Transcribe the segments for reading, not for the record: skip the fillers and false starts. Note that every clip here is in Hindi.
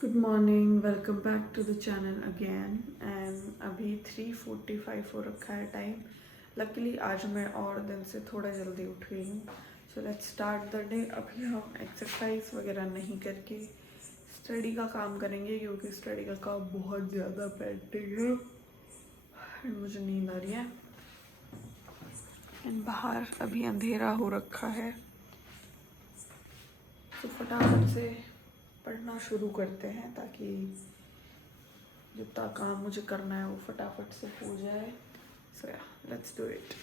Good morning, welcome back to the channel again. And अभी 3:45 हो रखा है टाइम। लकीली आज मैं और दिन से थोड़ा जल्दी उठ गई हूँ। So let's start the day. अभी हम एक्सरसाइज वगैरह नहीं करके स्टडी का काम करेंगे, क्योंकि स्टडी का काम बहुत ज़्यादा पेंडिंग है एंड मुझे नींद आ रही है। एंड बाहर अभी अंधेरा हो रखा है, तो फटाफट से पढ़ना शुरू करते हैं ताकि जितना काम मुझे करना है वो फटाफट से हो जाए। सो या, let's do it.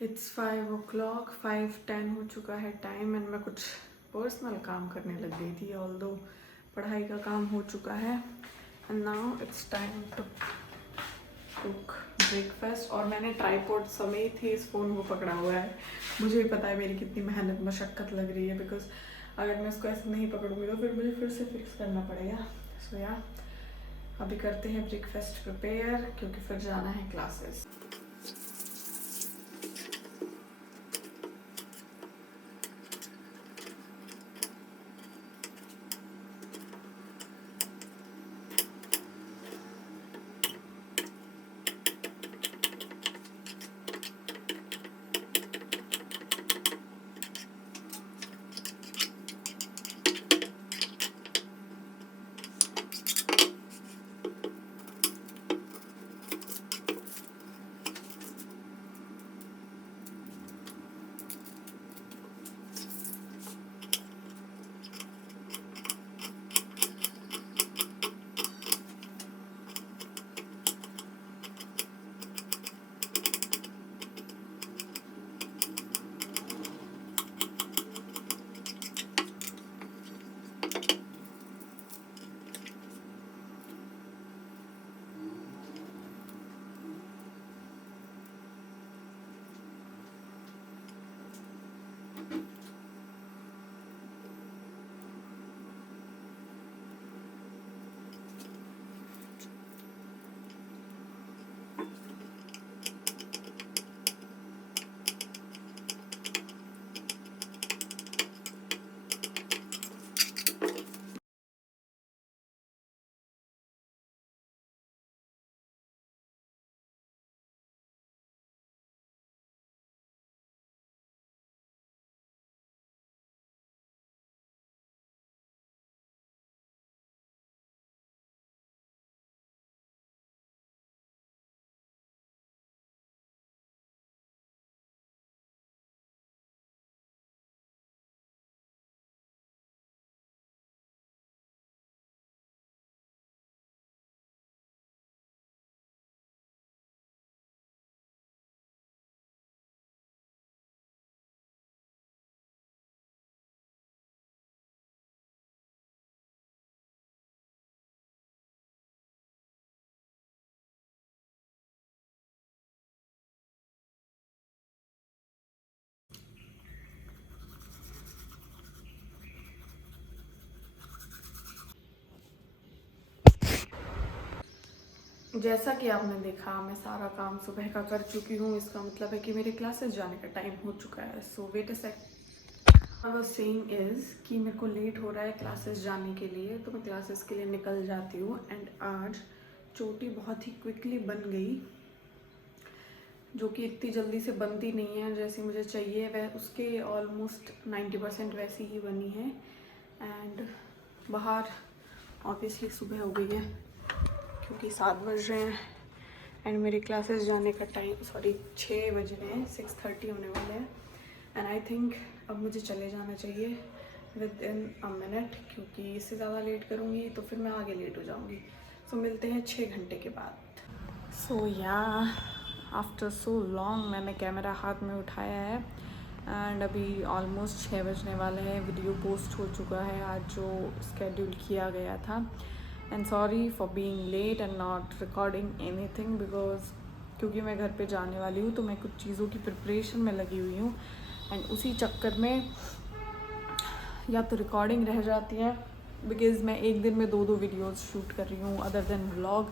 It's 5 o'clock, 5:10 हो चुका है टाइम। एंड मैं कुछ पर्सनल काम करने लग गई थी, ऑल्दो पढ़ाई का काम हो चुका है। And now it's time to cook breakfast. और मैंने ट्राईपॉड समेत ही इस फ़ोन को पकड़ा हुआ है। मुझे भी पता है मेरी कितनी मेहनत मशक्क़त लग रही है, बिकॉज अगर मैं इसको ऐसे नहीं पकड़ूंगी तो फिर मुझे फिर से फिक्स करना पड़ेगा। सो या, अभी करते हैं ब्रेकफास्ट प्रिपेयर, क्योंकि फिर जाना है क्लासेस। जैसा कि आपने देखा, मैं सारा काम सुबह का कर चुकी हूँ। इसका मतलब है कि मेरे क्लासेस जाने का टाइम हो चुका है। So wait a sec, I was saying is कि मेरे को लेट हो रहा है क्लासेस जाने के लिए, तो मैं क्लासेस के लिए निकल जाती हूँ। एंड आज चोटी बहुत ही क्विकली बन गई, जो कि इतनी जल्दी से बनती नहीं है जैसी मुझे चाहिए। वह उसके ऑलमोस्ट 90% वैसी ही बनी है। एंड बाहर ऑब्वियसली सुबह हो गई है, क्योंकि 7 बज रहे हैं। एंड मेरे क्लासेस जाने का टाइम 6 बज रहे हैं, 6:30 होने वाले हैं। एंड आई थिंक अब मुझे चले जाना चाहिए विद इन अ मिनट, क्योंकि इससे ज़्यादा लेट करूँगी तो फिर मैं आगे लेट हो जाऊँगी। तो मिलते हैं 6 घंटे के बाद। सो या आफ्टर सो लॉन्ग मैंने कैमरा हाथ में उठाया है एंड अभी ऑलमोस्ट 6 बजने वाले हैं। वीडियो पोस्ट हो चुका है आज जो स्केड्यूल किया गया था। And sorry for being late and not recording anything because क्योंकि मैं घर पे जाने वाली हूँ तो मैं कुछ चीज़ों की प्रिपरेशन में लगी हुई हूँ एंड उसी चक्कर में या तो रिकॉर्डिंग रह जाती है बिकॉज़ मैं एक दिन में 2 वीडियोस शूट कर रही हूँ। अदर देन व्लॉग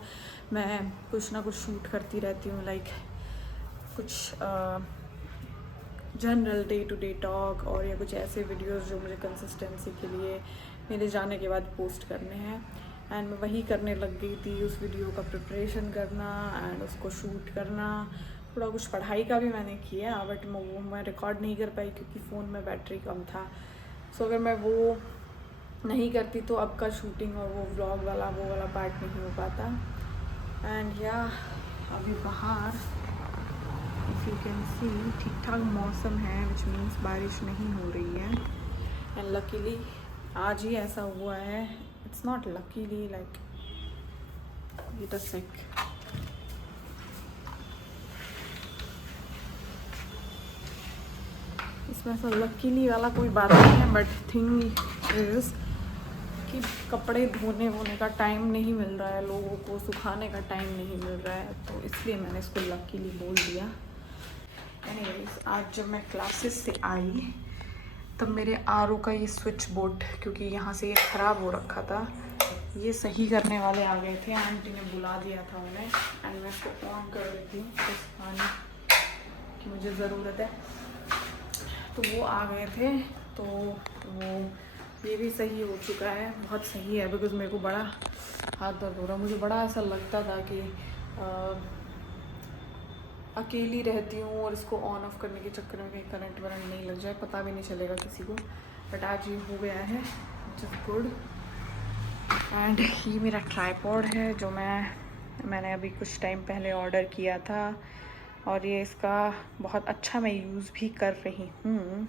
मैं कुछ ना कुछ शूट करती रहती हूँ, लाइक कुछ general day to day talk और या कुछ ऐसे वीडियोस जो मुझे कंसिस्टेंसी के लिए मेरे जाने के बाद पोस्ट करने हैं। एंड मैं वही करने लग गई थी, उस वीडियो का प्रिपरेशन करना एंड उसको शूट करना। थोड़ा कुछ पढ़ाई का भी मैंने किया बट वो मैं रिकॉर्ड नहीं कर पाई क्योंकि फ़ोन में बैटरी कम था। सो अगर मैं वो नहीं करती तो अब का शूटिंग और वो व्लॉग वाला वो वाला पार्ट नहीं हो पाता। एंड या अभी बाहर इफ़ यू कैन सी ठीक ठाक मौसम है विच मीन्स बारिश नहीं हो रही है। एंड लकीली आज ही ऐसा हुआ है, it's not luckily like wait a sec. इसमें ऐसा लकीली वाला कोई बात नहीं है बट थिंग इज़ कि कपड़े धोने वोने का टाइम नहीं मिल रहा है, लोगों को सुखाने का टाइम नहीं मिल रहा है, तो इसलिए मैंने इसको लकीली बोल दिया। एनीवेज आज जब मैं क्लासेस से आई तब मेरे आरओ का ये स्विच बोर्ड क्योंकि यहाँ से ये ख़राब हो रखा था, ये सही करने वाले आ गए थे। आंटी ने बुला दिया था उन्हें एंड मैं इसको ऑन कर देती हूँ, इस पानी की मुझे ज़रूरत है। तो वो आ गए थे तो वो ये भी सही हो चुका है, बहुत सही है बिकॉज़ मेरे को बड़ा हाथ दर्द हो रहा। मुझे बड़ा ऐसा लगता था कि अकेली रहती हूँ और इसको ऑन ऑफ करने के चक्कर में कहीं करंट वरंट नहीं लग जाए, पता भी नहीं चलेगा किसी को। बट आज ये हो गया है, विच इज़ गुड। एंड ये मेरा ट्राइपॉड है जो मैंने अभी कुछ टाइम पहले ऑर्डर किया था और ये इसका बहुत अच्छा मैं यूज़ भी कर रही हूँ।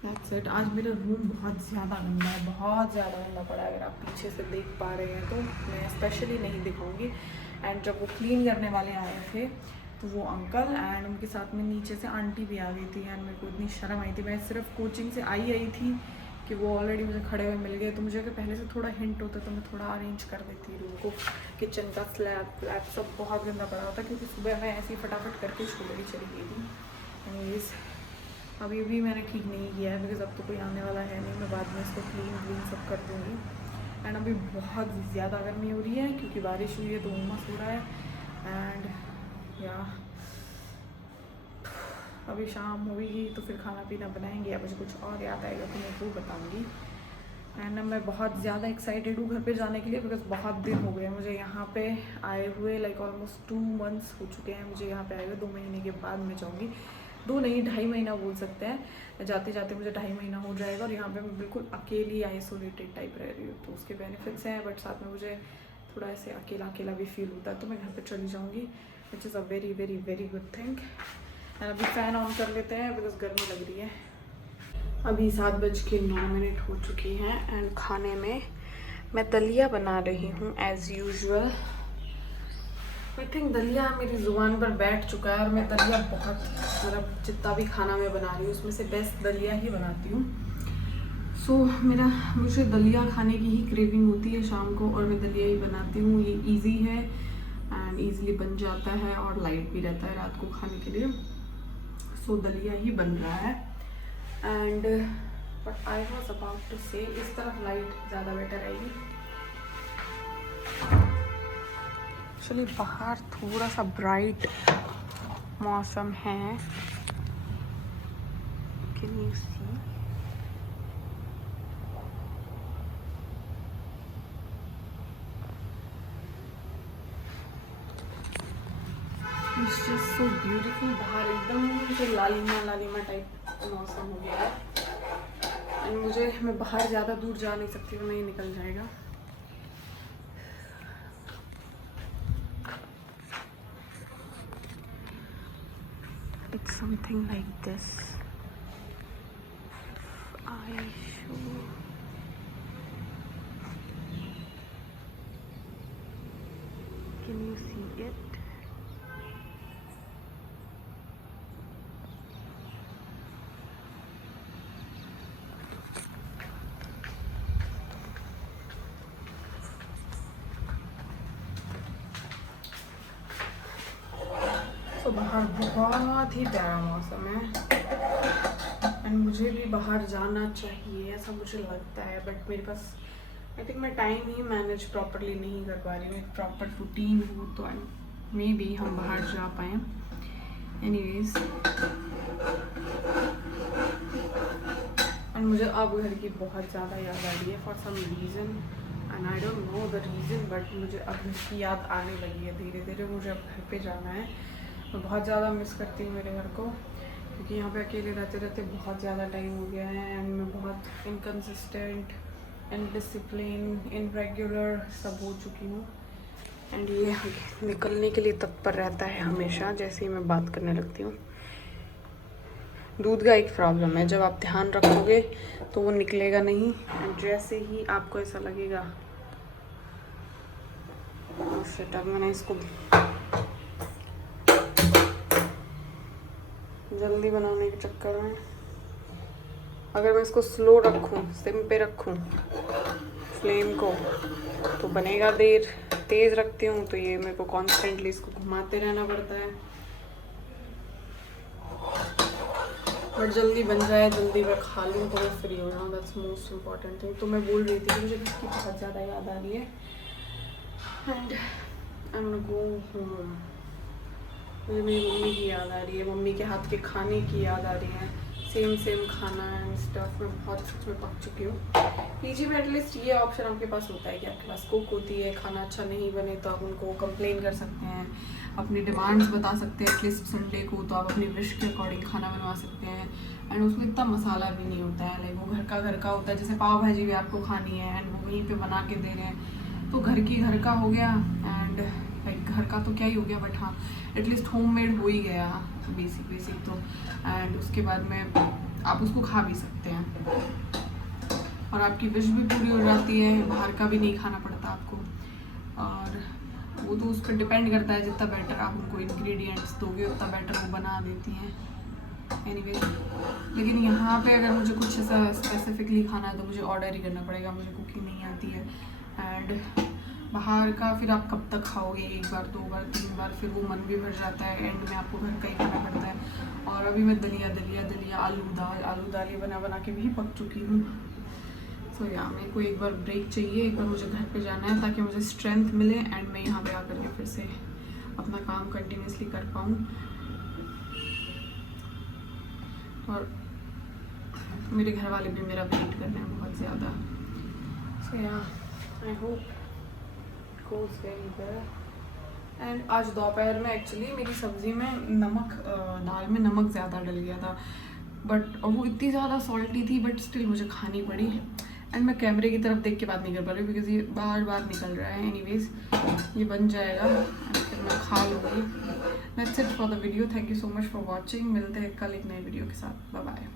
That's it। आज मेरा रूम बहुत ज़्यादा गंदा है, बहुत ज़्यादा गंदा पड़ा है। अगर आप पीछे से देख पा रहे हैं तो मैं स्पेशली नहीं दिखाऊंगी। एंड जब वो क्लीन करने वाले आए थे तो वो अंकल एंड उनके साथ में नीचे से आंटी भी आ गई थी एंड मेरे को इतनी शर्म आई थी। मैं सिर्फ कोचिंग से आई थी कि वो ऑलरेडी मुझे खड़े हुए मिल गए, तो मुझे अगर पहले से थोड़ा हिंट होता तो मैं थोड़ा अरेंज कर देती रूम को। किचन का स्लैब सब बहुत गंदा पड़ा होता क्योंकि सुबह मैं ऐसे ही फटाफट करके छोड़ के चली गई थी। एनीवेज अभी भी मैंने ठीक नहीं किया है बिकॉज़ अब तो कोई आने वाला है नहीं, मैं बाद में इसको क्लीन सब कर दूँगी। एंड अभी बहुत ज़्यादा गर्मी हो रही है क्योंकि बारिश हुई है तो उमस हो रहा है। एंड या अभी शाम होगी तो फिर खाना पीना बनाएंगे या मुझे कुछ और याद आएगा तो मैं वो बताऊँगी। एंड मैं बहुत ज़्यादा एक्साइटेड हूँ घर पे जाने के लिए बिकॉज़ बहुत दिन हो गए मुझे यहाँ पे आए हुए, लाइक ऑलमोस्ट 2 मंथ्स हो चुके हैं मुझे यहाँ पे आए हुए। 2 महीने के बाद मैं जाऊँगी, 2 नहीं 2.5 महीना बोल सकते हैं। जाते जाते मुझे 2.5 महीना हो जाएगा और यहाँ पे मैं बिल्कुल अकेली आइसोलेटेड टाइप रह रही हूँ, तो उसके बेनिफिट्स हैं बट साथ में मुझे थोड़ा ऐसे अकेला अकेला भी फील होता है। तो मैं घर पे चली जाऊँगी which is a very very very good thing. And अभी फ़ैन ऑन कर लेते हैं बिकॉज़ गर्मी लग रही है। अभी 7:09 हो चुकी हैं एंड खाने में मैं दलिया बना रही हूँ एज़ यूजुअल। आई थिंक दलिया मेरी ज़ुबान पर बैठ चुका है और मैं दलिया बहुत मतलब जितना भी खाना मैं बना रही हूँ उसमें से बेस्ट दलिया ही बनाती हूँ। सो मुझे दलिया खाने की ही क्रेविंग होती है शाम को और मैं दलिया ही बनाती हूँ। ये इजी है एंड ईज़िली बन जाता है और लाइट भी रहता है रात को खाने के लिए। सो दलिया ही बन रहा है। And but I was about to say इस तरफ लाइट ज़्यादा बेटर आएगी। एक्चुअली बाहर थोड़ा सा ब्राइट मौसम है, can you see? It's just so beautiful. बाहर एकदम से लालिमा टाइप मौसम हो गया है एंड मैं बाहर ज़्यादा दूर जा नहीं सकती हूँ, नहीं निकल जाएगा। It's something like this. I show Can you see it? तो बाहर बहुत ही प्यारा मौसम है एंड मुझे भी बाहर जाना चाहिए ऐसा मुझे लगता है, बट मेरे पास आई थिंक मैं टाइम ही मैनेज प्रॉपरली नहीं कर पा रही हूँ, एक प्रॉपर रूटीन हो तो मे बी हम बाहर जा पाएँ। एनीवेज, एंड मुझे अब घर की बहुत ज़्यादा याद आ रही है for some reason and I don't know the reason, but मुझे अब घर की याद आने लगी है धीरे धीरे। मुझे अब घर पे जाना है, मैं बहुत ज़्यादा मिस करती हूँ मेरे घर को, क्योंकि यहाँ पे अकेले रहते रहते बहुत ज़्यादा टाइम हो गया है एंड मैं बहुत इनकन्सिस्टेंट, इनडिसिप्लिन, इनरेगुलर सब हो चुकी हूँ। एंड ये निकलने के लिए तत्पर रहता है हमेशा जैसे ही मैं बात करने लगती हूँ। दूध का एक प्रॉब्लम है, जब आप ध्यान रखोगे तो वो निकलेगा नहीं, एंड जैसे ही आपको ऐसा लगेगा सेटअप, मैंने इसको जल्दी बनाने के चक्कर में, अगर मैं इसको स्लो रखूं, सिम पे रखूं फ्लेम को तो बनेगा देर, तेज़ रखती हूँ तो ये मेरे को कॉन्स्टेंटली इसको घुमाते रहना पड़ता है। बट जल्दी बन जाए, जल्दी मैं खा लूँ तो मैं फ्री हो जाऊँ, दैट्स मोस्ट इम्पॉर्टेंट थिंग। तो मैं बोल रही थी कि मुझे इसकी बहुत ज़्यादा याद आ रही है and I am go home. मुझे मेरी मम्मी की याद आ रही है, मम्मी के हाथ के खाने की याद आ रही है, सेम खाना एंड स्टफ। मैं बहुत सच में पक चुकी हूँ। पीजी में एटलीस्ट ये ऑप्शन आपके पास होता है कि आपके पास कुक होती है, खाना अच्छा नहीं बने तो आप उनको कंप्लेन कर सकते हैं, अपनी डिमांड्स बता सकते हैं। एटलीस्ट संडे को तो आप अपनी विश के अकॉर्डिंग खाना बनवा सकते हैं एंड उसमें इतना मसाला भी नहीं होता है, लाइक वो घर का होता है। जैसे पाव भाजी भी आपको खानी है एंड वो वहीं पे बना के दे रहे हैं, तो घर का हो गया एंड लाइक घर का तो क्या ही हो गया, बट हाँ एटलीस्ट होममेड हो ही गया बेसिक तो। एंड उसके बाद में आप उसको खा भी सकते हैं और आपकी विश भी पूरी हो जाती है, बाहर का भी नहीं खाना पड़ता आपको। और वो तो उस पर डिपेंड करता है, जितना बेटर आप उनको इंग्रेडिएंट्स दोगे उतना बेटर वो बना देती हैं। एनीवे, लेकिन यहाँ पे अगर मुझे कुछ ऐसा स्पेसिफिकली खाना है तो मुझे ऑर्डर ही करना पड़ेगा, मुझे कुकिंग नहीं आती है। एंड बाहर का फिर आप कब तक खाओगे, एक बार 2 बार 3 बार, फिर वो मन भी भर जाता है, एंड में आपको घर का ही खाना पड़ता है। और अभी मैं दलिया आलू दाल बना के भी पक चुकी हूँ। सो या मेरे को एक बार ब्रेक चाहिए, एक बार मुझे घर पे जाना है ताकि मुझे स्ट्रेंथ मिले एंड मैं यहाँ पे आकर के फिर से अपना काम कंटिन्यूसली कर पाऊँ। और मेरे घर वाले भी मेरा वेट कर रहे हैं बहुत ज़्यादा। सो या I hope goes very well। And आज दोपहर में एक्चुअली मेरी सब्ज़ी में दाल में नमक ज़्यादा डल गया था, बट वो इतनी ज़्यादा सॉल्टी थी, बट स्टिल मुझे खानी पड़ी। एंड मैं कैमरे की तरफ देख के बात नहीं कर पा रही बिकॉज ये बार निकल रहा है। एनीवेज, ये बन जाएगा एंड फिर मैं खा लूँगी। That's it for the video. Thank you so much for watching. मिलते हैं कल एक नए वीडियो के साथ। Bye bye.